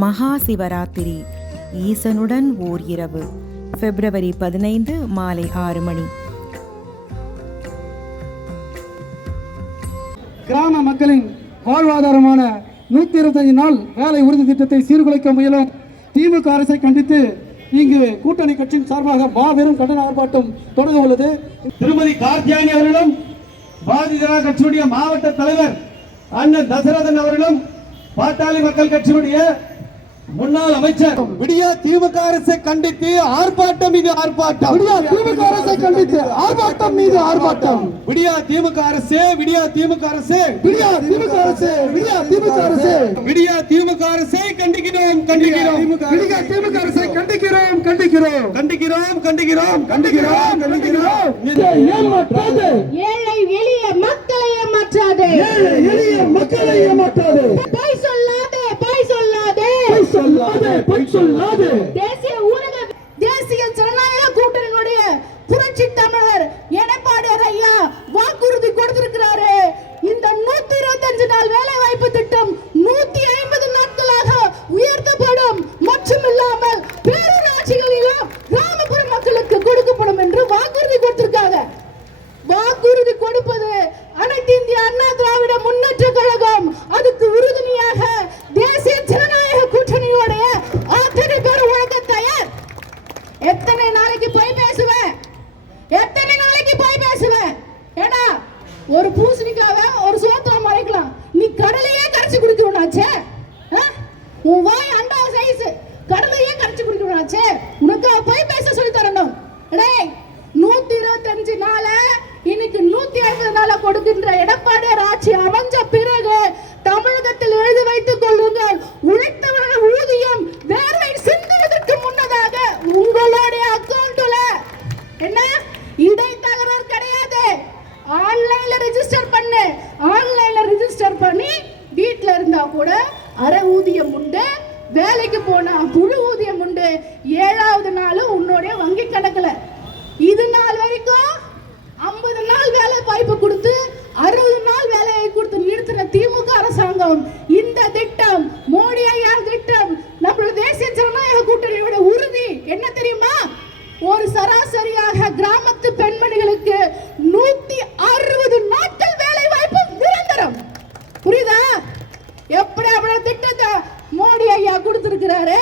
மகா சிவராத்திரி ஈசனுடன் ஓர் இரவு பிப்ரவரி பதினைந்து மாலை ஆறு மணி. கிராம மக்களின் வாழ்வாதாரமான நூத்தி இருபத்தஞ்சு நாள் வேலை உறுதி திட்டத்தை சீர்குலைக்க முயலும் திமுக அரசை கண்டித்து இங்கு கூட்டணி கட்சியின் சார்பாக மாபெரும் கண்டன ஆர்ப்பாட்டம் தொடங்க உள்ளது. திருமதி கார்த்தியானி அவர்களும் பாரதிய ஜனதா கட்சியுடைய மாவட்ட தலைவர் அண்ணன் தசரதன் அவர்களும் பாட்டாளி மக்கள் கட்சியுடைய முன்னாள் அமைச்சர். விடியா திமுக அரசை கண்டித்து ஆர்ப்பாட்டம் மீது ஆர்ப்பாட்டம். விடியா திமுக அரசை கண்டித்து ஆர்ப்பாட்டம் மீது ஆர்ப்பாட்டம். விடியா திமுக அரசு விடியா திமுக அரசு. விடியா திமுக அரசு விடியா திமுக அரசு. விடியா திமுக அரசை கண்டிக்கிறோம் கண்டிக்கிறோம். விடியா திமுக அரசை கண்டிக்கிறோம் கண்டிக்கிறோம். கண்டிக்கிறோம் கண்டிக்கிறோம் கண்டிக்கிறோம் கண்டிக்கிறோம். ஏமாற்றாது ஏழை எளிய மக்களை ஏமாற்றாதே. ஏழை எளிய மக்களை ஏமாற்றாது. பொய் பொய் சொல்லாதே சைஸ் கடலையே கரைச்சு குடிக்கணும்னாச்சே உனக்கு போய் பேச சொல்லி தரணும். டேய் நூத்தி இருபத்தஞ்சு நாள இன்னைக்கு நூத்தி ஐம்பது நாள கொடுக்கின்ற எடப்பாடியார் ஆட்சி அமைஞ்ச பிறகு தமிழகத்தில் எழுதி வைத்துக் கொள்ளுங்கள். உழைத்தவர்கள் ஊதியம் வேர்வை சிந்துவதற்கு முன்னதாக உங்களுடைய அக்கௌண்ட்ல என்ன? இடைத்தகராறு கிடையாது. ஆன்லைன்ல ரெஜிஸ்டர் பண்ணு. ஆன்லைன்ல ரெஜிஸ்டர் பண்ணி வீட்ல இருந்தா கூட அரை ஊதியம் உண்டு. வேலைக்கு போனா குழு ஊதியம் உண்டு. ஏழாவது நாளும் உன்னுடைய வங்கி கணக்குல. இது நாள் வரைக்கும் ஐம்பது நாள் வேலை வாய்ப்பு கொடுத்து அறுபது நாள் வேலையை கொடுத்து நிறுத்தின திமுக அரசாங்கம். இந்த திட்டம் மோடி ஐயா திட்டம் நம்மளோட தேசிய ஜனநாயக கூட்டணியோட உறுதி. என்ன தெரியுமா? ஒரு சராசரியாக கிராமத்து கொடுத்துருக்கிறாரு.